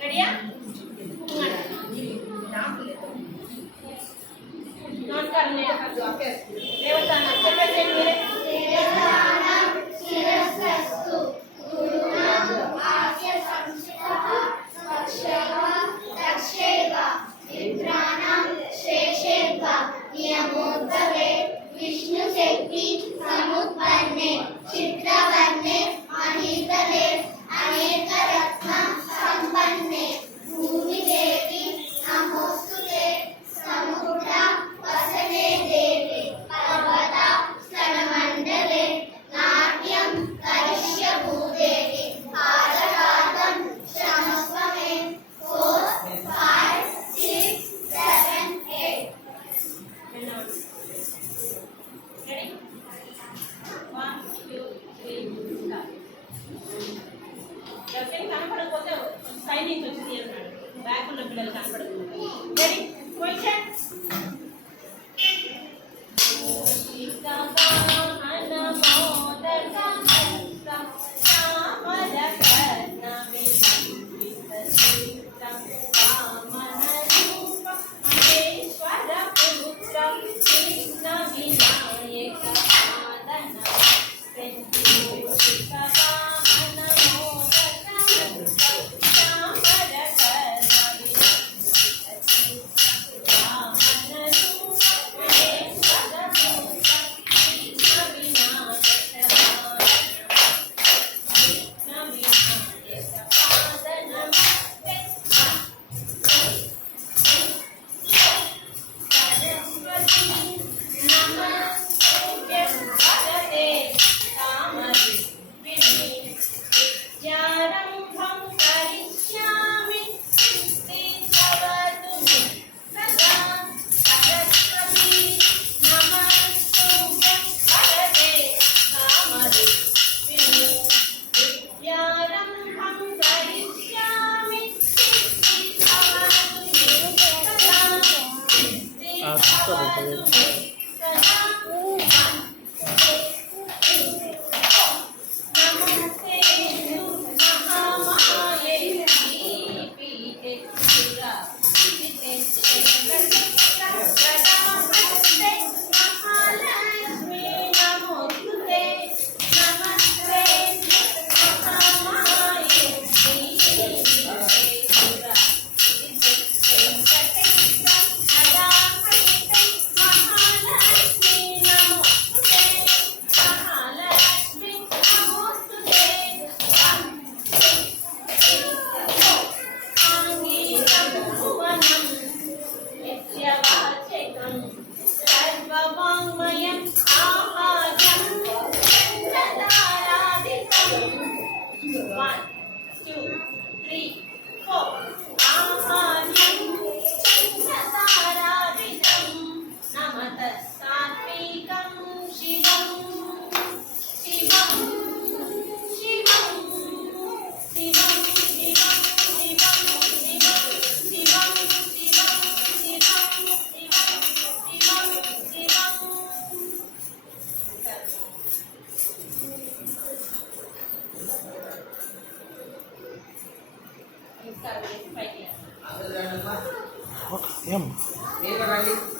రెడీయా? నమస్కారం. దేవస్థానం చెప్పేసేయండి మీరే. विष्णु शक्ति समुत्पन्ने चित्रवर्णे महीतले अनेक रत्न संपन्ने भूमि देवी नमोस्तुते समुद्र वसने देवी पर्वत स्तनमण्डले नाट्यं करिष्य भूदेवी पादरागं क्षमस्व मे 4 5 6 7 8 Ready? 1 2 3 start. ఎవరికైనా కనపడకపోతే సైన్ నుంచి వచ్చి అన్నాడు. బ్యాక్ ఉన్న పిల్లలు కనపడదు. రెడీ? క్వశ్చన్. Em.